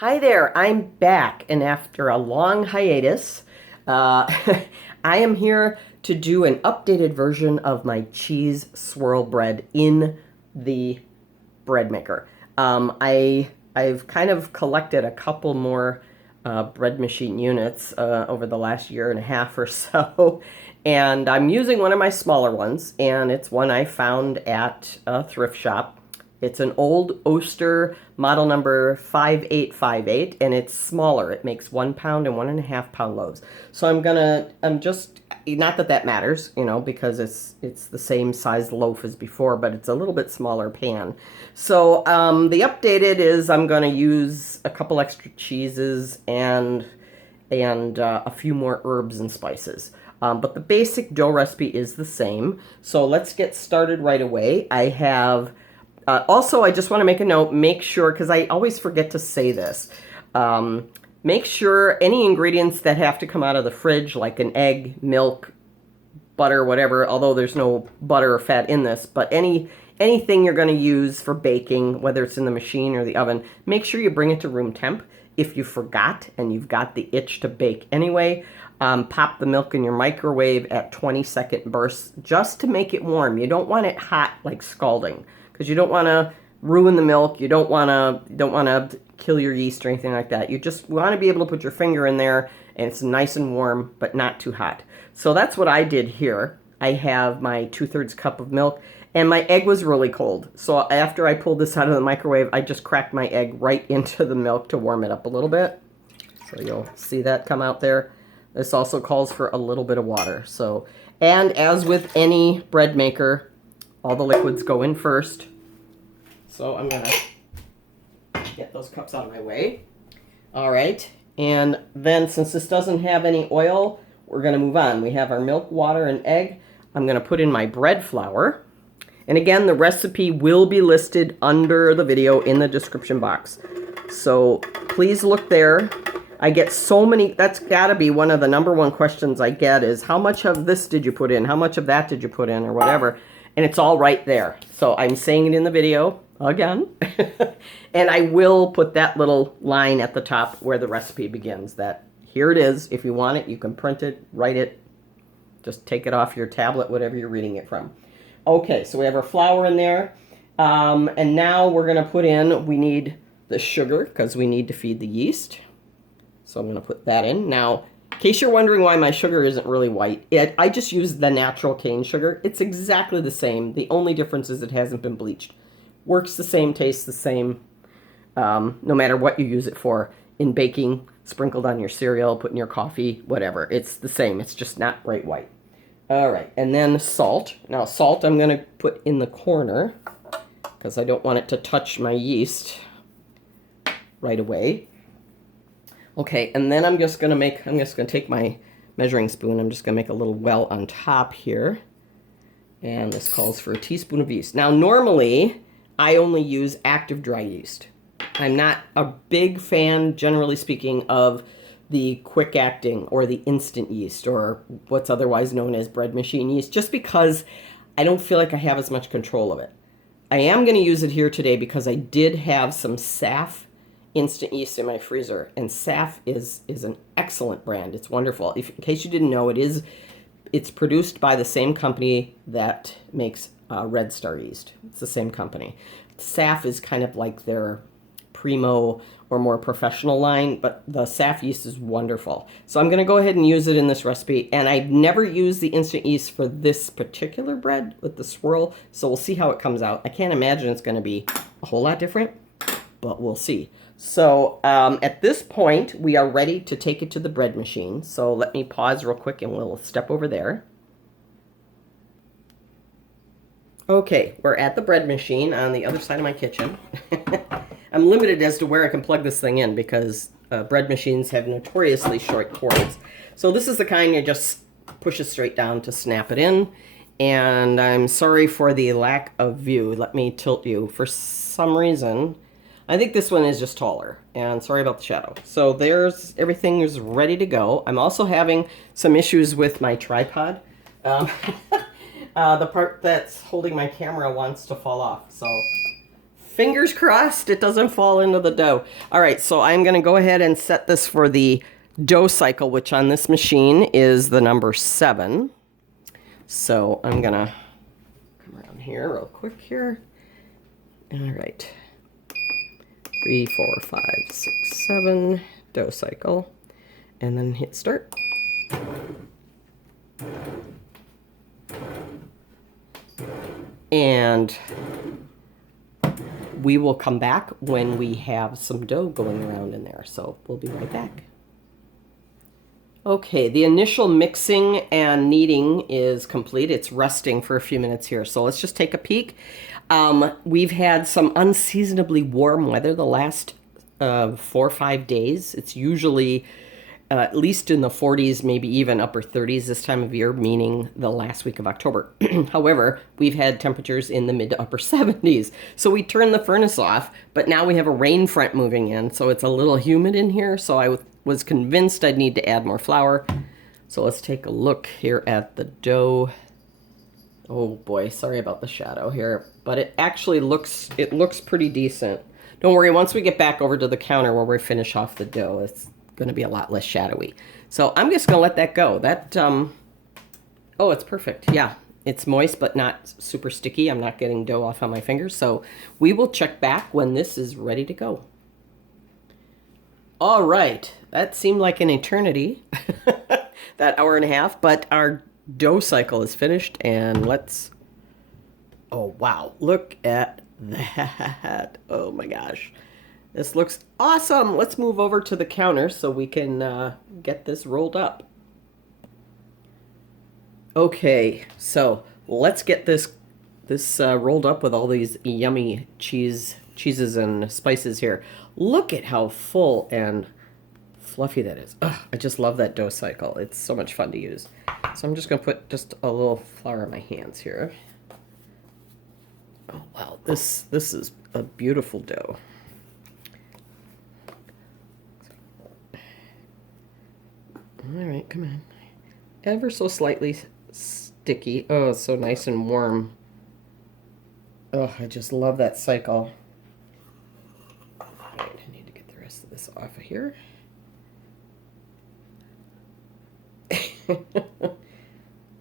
Hi there, I'm back, and after a long hiatus, I am here to do an updated version of my cheese swirl bread in the bread maker. I've kind of collected a couple more bread machine units over the last year and a half or so, and I'm using one of my smaller ones, and it's one I found at a thrift shop. It's an old Oster model number 5858, and it's smaller. It makes 1 pound and 1.5 pound loaves. So I'm just, not that that matters, you know, because it's the same size loaf as before, but it's a little bit smaller pan. So the updated is I'm gonna use a couple extra cheeses and a few more herbs and spices. But the basic dough recipe is the same. So let's get started right away. I have also, I just want to make a note, make sure, because I always forget to say this, make sure any ingredients that have to come out of the fridge, like an egg, milk, butter, whatever, although there's no butter or fat in this, but anything you're going to use for baking, whether it's in the machine or the oven, make sure you bring it to room temp. If you forgot and you've got the itch to bake anyway, pop the milk in your microwave at 20-second bursts just to make it warm. You don't want it hot, like scalding, because you don't want to ruin the milk. You don't want to kill your yeast or anything like that. You just want to be able to put your finger in there and it's nice and warm, but not too hot. So that's what I did here. I have my 2/3 cup of milk, and my egg was really cold. So after I pulled this out of the microwave, I just cracked my egg right into the milk to warm it up a little bit. So you'll see that come out there. This also calls for a little bit of water. So, and as with any bread maker, all the liquids go in first. So I'm gonna get those cups out of my way. All right, and then since this doesn't have any oil, we're gonna move on. We have our milk, water, and egg. I'm gonna put in my bread flour. And again, the recipe will be listed under the video in the description box. So please look there. I get so many, that's gotta be one of the #1 questions I get is how much of this did you put in? How much of that did you put in, or whatever? And it's all right there. So I'm saying it in the video again. And I will put that little line at the top where the recipe begins, that here it is. If you want it, you can print it, write it, just take it off your tablet, whatever you're reading it from. Okay, so we have our flour in there. And now we're gonna put in, we need the sugar because we need to feed the yeast. So I'm gonna put that in. Now, in case you're wondering why my sugar isn't really white, I just use the natural cane sugar. It's exactly the same. The only difference is it hasn't been bleached. Works the same, tastes the same, no matter what you use it for. In baking, sprinkled on your cereal, put in your coffee, whatever. It's the same. It's just not bright white. All right, and then salt. Now, salt I'm going to put in the corner because I don't want it to touch my yeast right away. Okay, and then I'm just going to take my measuring spoon. I'm just going to make a little well on top here. And this calls for a teaspoon of yeast. Now, normally, I only use active dry yeast. I'm not a big fan, generally speaking, of the quick acting or the instant yeast or what's otherwise known as bread machine yeast, just because I don't feel like I have as much control of it. I am going to use it here today because I did have some SAF instant yeast in my freezer, and SAF is an excellent brand. It's wonderful. In case you didn't know, it's produced by the same company that makes Red Star yeast. It's the same company. SAF is kind of like their primo or more professional line, but the SAF yeast is wonderful. So I'm going to go ahead and use it in this recipe, and I've never used the instant yeast for this particular bread with the swirl, so we'll see how it comes out. I can't imagine it's going to be a whole lot different, but we'll see. So at this point, we are ready to take it to the bread machine. So let me pause real quick and we'll step over there. Okay, we're at the bread machine on the other side of my kitchen. I'm limited as to where I can plug this thing in because bread machines have notoriously short cords. So this is the kind you just push it straight down to snap it in. And I'm sorry for the lack of view. Let me tilt you. For some reason, I think this one is just taller, and sorry about the shadow. So there's, everything is ready to go. I'm also having some issues with my tripod. The part that's holding my camera wants to fall off. So Fingers crossed it doesn't fall into the dough. All right, so I'm going to go ahead and set this for the dough cycle, which on this machine is the number 7. So I'm going to come around here real quick here. All right. 3, 4, 5, 6, 7, dough cycle, and then hit start. And we will come back when we have some dough going around in there. So we'll be right back. Okay, the initial mixing and kneading is complete. It's resting for a few minutes here. So let's just take a peek. We've had some unseasonably warm weather the last 4 or 5 days. It's usually at least in the 40s, maybe even upper 30s this time of year, meaning the last week of October. However, we've had temperatures in the mid to upper 70s. So we turned the furnace off, but now we have a rain front moving in, so it's a little humid in here. So I was convinced I'd need to add more flour. So let's take a look here at the dough. Oh boy, sorry about the shadow here, but it actually looks pretty decent. Don't worry, once we get back over to the counter where we finish off the dough, it's going to be a lot less shadowy. So I'm just going to let that go. That, oh, it's perfect. Yeah, it's moist, but not super sticky. I'm not getting dough off on my fingers. So we will check back when this is ready to go. All right, that seemed like an eternity, that hour and a half, but our dough cycle is finished, and let's, oh wow, look at that. Oh my gosh. This looks awesome. Let's move over to the counter so we can get this rolled up. Okay, so let's get this rolled up with all these yummy cheeses and spices here. Look at how full and fluffy that is. Ugh, I just love that dough cycle. It's so much fun to use. So I'm just going to put just a little flour on my hands here. Oh wow, this is a beautiful dough. All right, come on. Ever so slightly sticky. Oh, it's so nice and warm. Oh, I just love that cycle. All right, I need to get the rest of this off of here.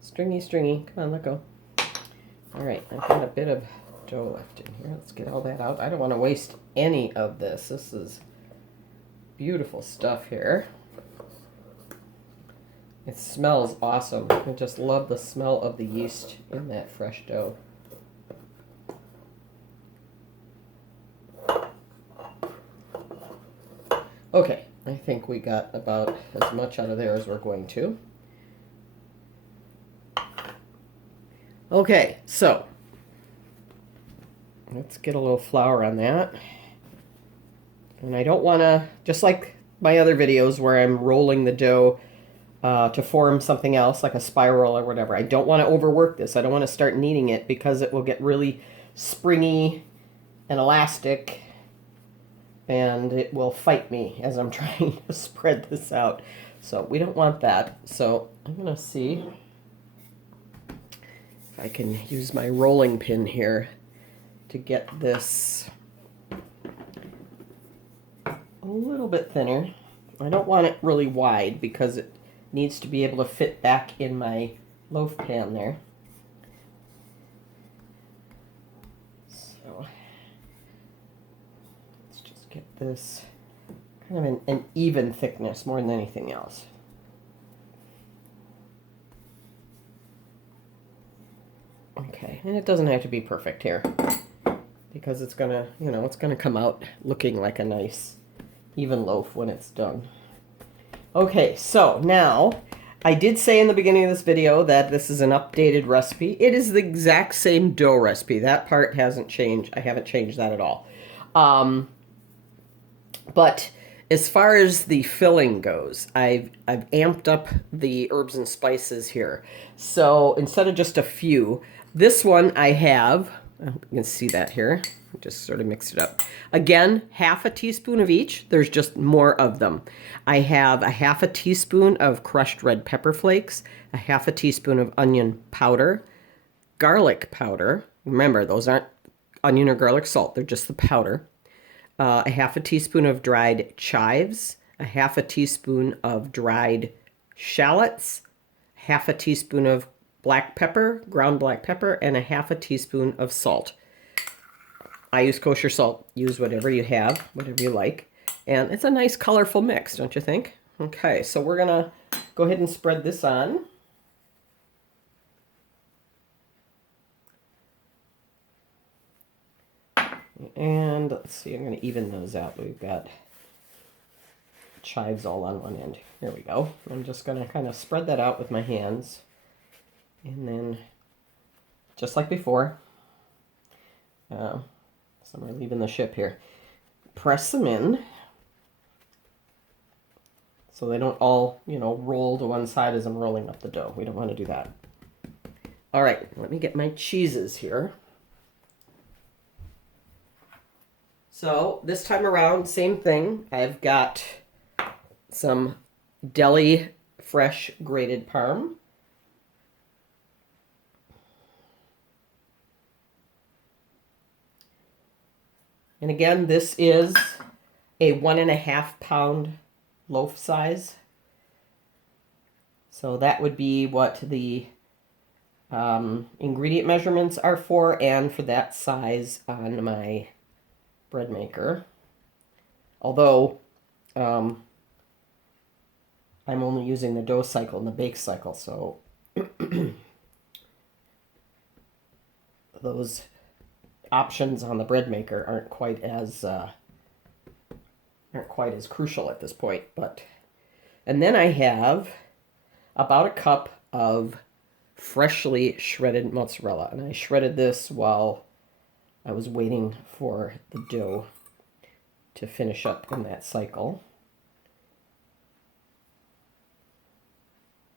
Stringy, stringy. Come on, let go. All right, I've got a bit of dough left in here. Let's get all that out. I don't want to waste any of this. This is beautiful stuff here. It smells awesome. I just love the smell of the yeast in that fresh dough. Okay, I think we got about as much out of there as we're going to. Okay, so let's get a little flour on that. And I don't want to, just like my other videos where I'm rolling the dough to form something else like a spiral or whatever. I don't want to overwork this. I don't want to start kneading it because it will get really springy and elastic and it will fight me as I'm trying to spread this out. So we don't want that. So I'm going to see if I can use my rolling pin here to get this a little bit thinner. I don't want it really wide because it needs to be able to fit back in my loaf pan there. So let's just get this kind of an even thickness more than anything else. Okay, and it doesn't have to be perfect here because it's gonna, you know, it's gonna come out looking like a nice even loaf when it's done. Okay, so now, I did say in the beginning of this video that this is an updated recipe. It is the exact same dough recipe. That part hasn't changed. I haven't changed that at all. But as far as the filling goes, I've amped up the herbs and spices here. So instead of just a few, this one I have, you can see that here. Just sort of mix it up. Again, half a teaspoon of each. There's just more of them. I have a half a teaspoon of crushed red pepper flakes, a half a teaspoon of onion powder, garlic powder. Remember, those aren't onion or garlic salt. They're just the powder. A half a teaspoon of dried chives, a half a teaspoon of dried shallots, half a teaspoon of black pepper, ground black pepper, and a half a teaspoon of salt. I use kosher salt. Use whatever you have, whatever you like. And it's a nice colorful mix, don't you think? Okay, so we're going to go ahead and spread this on. And let's see, I'm going to even those out. We've got chives all on one end. There we go. I'm just going to kind of spread that out with my hands. And then, just like before, so I'm leaving the ship here. Press them in so they don't all, roll to one side as I'm rolling up the dough. We don't want to do that. All right, let me get my cheeses here. So this time around, same thing. I've got some deli fresh grated parm. And again, this is a 1.5 pound loaf size. So that would be what the ingredient measurements are for, and for that size on my bread maker. Although I'm only using the dough cycle and the bake cycle, so those options on the bread maker aren't quite as crucial at this point. And then I have about a cup of freshly shredded mozzarella, and I shredded this while I was waiting for the dough to finish up in that cycle.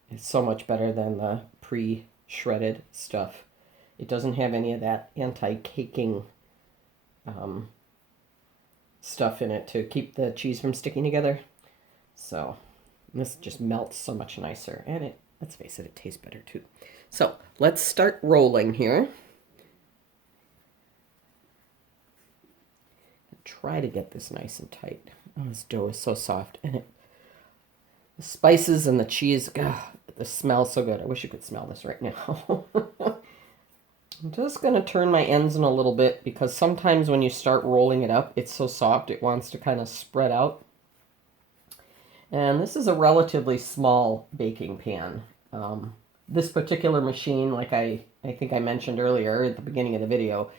It's so much better than the pre-shredded stuff. It doesn't have any of that anti-caking stuff in it to keep the cheese from sticking together. So this just melts so much nicer. And let's face it, it tastes better too. So let's start rolling here. Try to get this nice and tight. Oh, this dough is so soft. And the spices and the cheese, God, the smell's so good. I wish you could smell this right now. I'm just going to turn my ends in a little bit because sometimes when you start rolling it up, it's so soft it wants to kind of spread out. And this is a relatively small baking pan. This particular machine, like I think I mentioned earlier at the beginning of the video,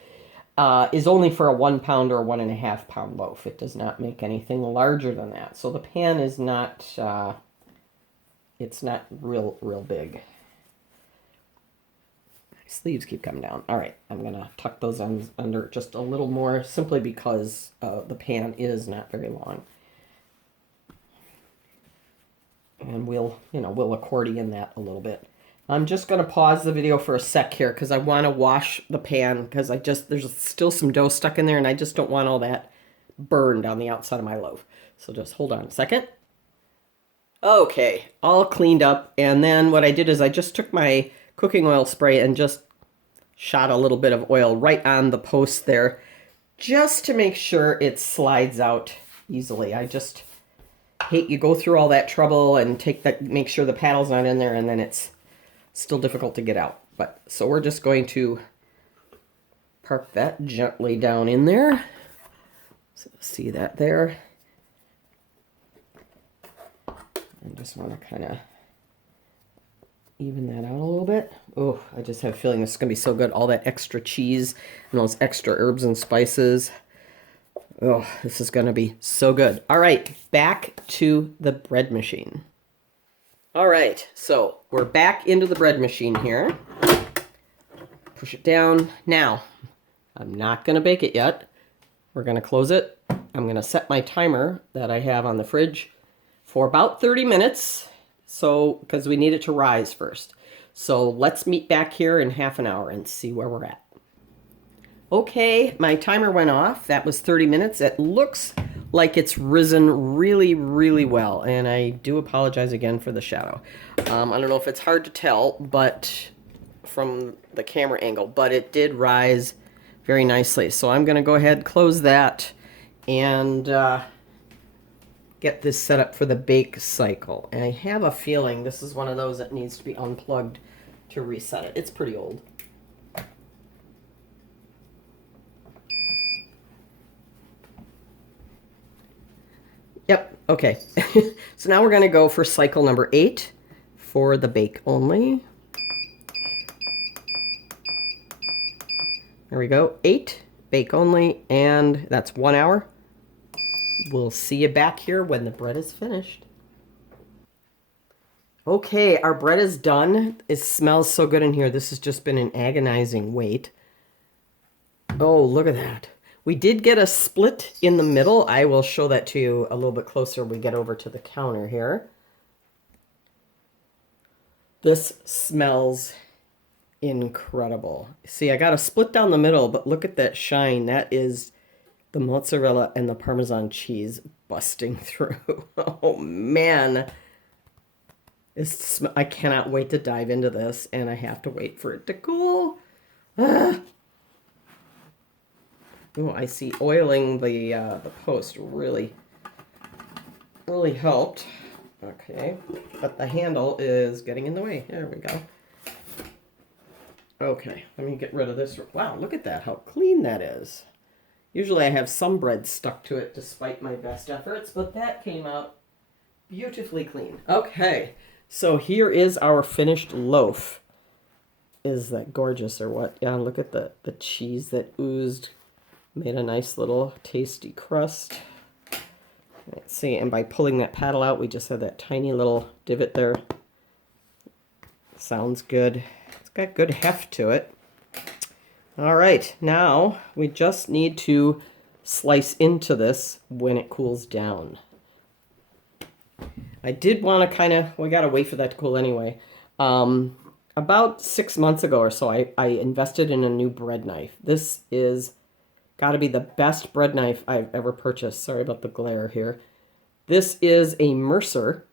is only for a 1 pound or 1.5 pound loaf. It does not make anything larger than that. So the pan is not, it's not real big. Sleeves keep coming down. All right, I'm going to tuck those under just a little more simply because the pan is not very long. And we'll accordion that a little bit. I'm just going to pause the video for a sec here because I want to wash the pan because there's still some dough stuck in there and I just don't want all that burned on the outside of my loaf. So just hold on a second. Okay, all cleaned up. And then what I did is I just took my cooking oil spray and just shot a little bit of oil right on the post there just to make sure it slides out easily. I just hate you go through all that trouble and make sure the paddle's not in there and then it's still difficult to get out. So we're just going to park that gently down in there. So see that there. I just want to kind of even that out a little bit. Oh, I just have a feeling this is going to be so good. All that extra cheese and those extra herbs and spices. Oh, this is going to be so good. All right, back to the bread machine. All right, so we're back into the bread machine here. Push it down. Now, I'm not going to bake it yet. We're going to close it. I'm going to set my timer that I have on the fridge for about 30 minutes. So, because we need it to rise first. So let's meet back here in half an hour and see where we're at. Okay, my timer went off. That was 30 minutes. It looks like it's risen really, really well. And I do apologize again for the shadow. I don't know if it's hard to tell, but from the camera angle, but it did rise very nicely. So I'm going to go ahead, close that, and get this set up for the bake cycle. And I have a feeling this is one of those that needs to be unplugged to reset it. It's pretty old. Yep, okay. So now we're going to go for cycle number 8 for the bake only. There we go, 8, bake only, and that's 1 hour. We'll see you back here when the bread is finished. Okay, our bread is done. It smells so good in here. This has just been an agonizing wait. Oh, look at that. We did get a split in the middle. I will show that to you a little bit closer when we get over to the counter here. This smells incredible. See, I got a split down the middle, but look at that shine. That is the mozzarella and the Parmesan cheese busting through. Oh, man. I cannot wait to dive into this, and I have to wait for it to cool. Ah. Oh, I see oiling the post really helped. Okay, but the handle is getting in the way. There we go. Okay, let me get rid of this. Wow, look at that, how clean that is. Usually I have some bread stuck to it despite my best efforts, but that came out beautifully clean. Okay, so here is our finished loaf. Is that gorgeous or what? Yeah, look at the cheese that oozed. Made a nice little tasty crust. Let's see, and by pulling that paddle out, we just have that tiny little divot there. Sounds good. It's got good heft to it. All right, now we just need to slice into this when it cools down. I did want to we got to wait for that to cool anyway. About 6 months ago or so, I invested in a new bread knife. This is got to be the best bread knife I've ever purchased. Sorry about the glare here. This is a Mercer,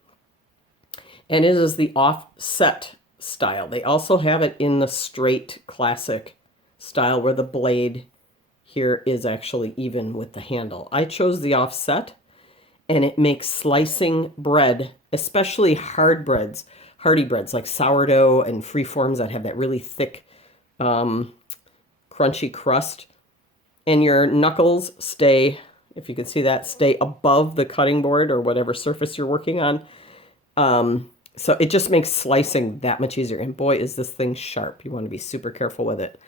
and it is the offset style. They also have it in the straight classic style where the blade here is actually even with the handle. I chose the offset, and it makes slicing bread, especially hard breads, hearty breads like sourdough and freeforms that have that really thick, crunchy crust. And your knuckles stay, if you can see that, stay above the cutting board or whatever surface you're working on. So it just makes slicing that much easier. And boy, is this thing sharp. You want to be super careful with it.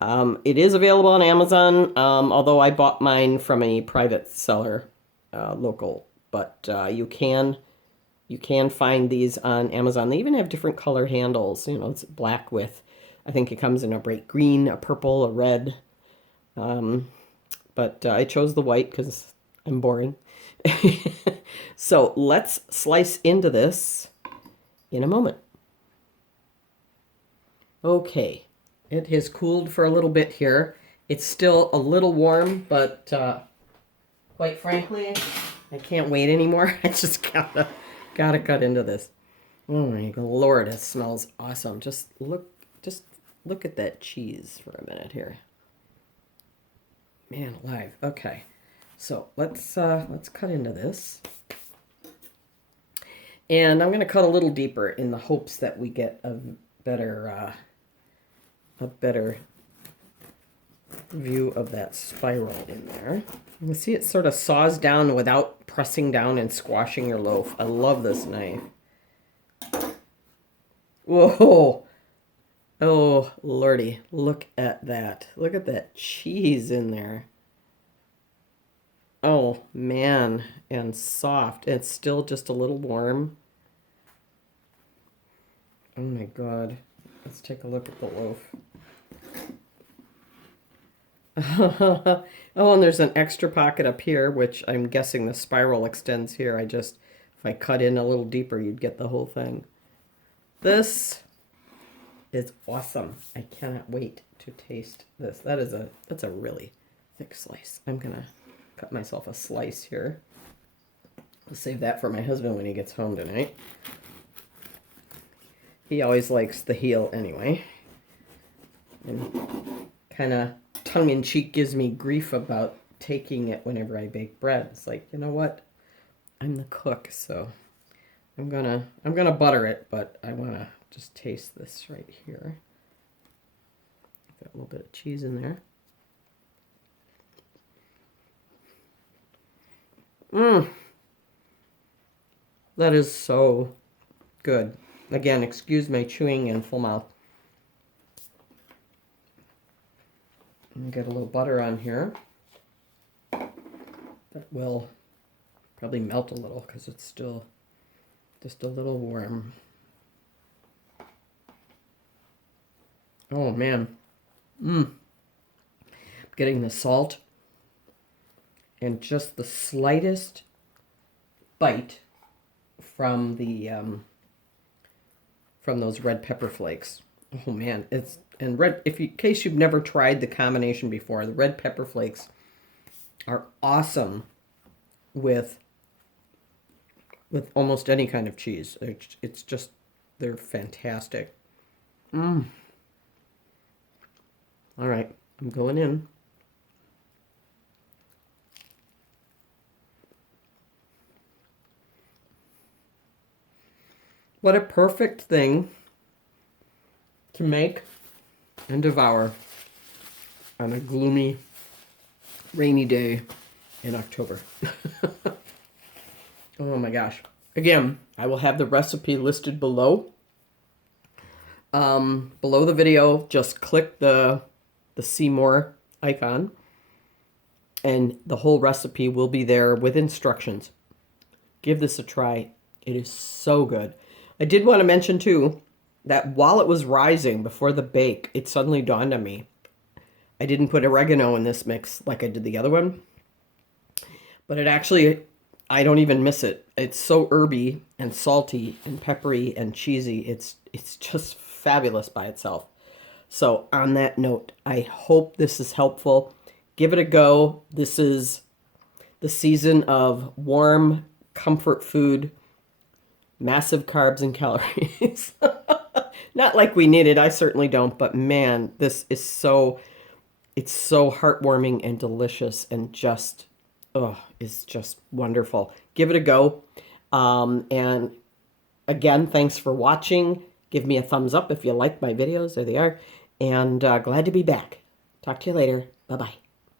It is available on Amazon, although I bought mine from a private seller, local. But you can find these on Amazon. They even have different color handles. You know, it's black with, I think it comes in a bright green, a purple, a red. But I chose the white because I'm boring. So let's slice into this in a moment. Okay, it has cooled for a little bit here. It's still a little warm, but quite frankly, I can't wait anymore. I just gotta cut into this. Oh my Lord, it smells awesome. Just look at that cheese for a minute here. Man alive. Okay, so let's cut into this, and I'm going to cut a little deeper in the hopes that we get a better view of that spiral in there. You can see it sort of saws down without pressing down and squashing your loaf. I love this knife. Whoa! Oh, Lordy, look at that. Look at that cheese in there. Oh, man, and soft. It's still just a little warm. Oh, my God. Let's take a look at the loaf. Oh, and there's an extra pocket up here, which I'm guessing the spiral extends here. If I cut in a little deeper, you'd get the whole thing. This is awesome. I cannot wait to taste this. That's a really thick slice. I'm gonna cut myself a slice here. I'll save that for my husband when he gets home tonight. He always likes the heel anyway. And kind of tongue-in-cheek gives me grief about taking it whenever I bake bread. It's like, you know what? I'm the cook, so I'm gonna butter it, but I want to just taste this right here. Got a little bit of cheese in there. That is so good. Again, excuse my chewing and full mouth. Get a little butter on here. That will probably melt a little because it's still just a little warm. Oh man. Getting the salt and just the slightest bite from the from those red pepper flakes. Oh man, it's and red. In case you've never tried the combination before, the red pepper flakes are awesome with almost any kind of cheese. It's just they're fantastic. All right, I'm going in. What a perfect thing to make and devour on a gloomy, rainy day in October. Oh my gosh. Again, I will have the recipe listed below. Below the video, just click the see more icon and the whole recipe will be there with instructions. Give this a try. It is so good. I did want to mention too that while it was rising before the bake, it suddenly dawned on me. I didn't put oregano in this mix like I did the other one. But it actually, I don't even miss it. It's so herby and salty and peppery and cheesy. It's just fabulous by itself. So on that note, I hope this is helpful. Give it a go. This is the season of warm comfort food, massive carbs and calories. Not like we need it. I certainly don't. But man, this is it's so heartwarming and delicious and just, it's just wonderful. Give it a go. And again, thanks for watching. Give me a thumbs up if you like my videos. There they are. And glad to be back. Talk to you later. Bye-bye.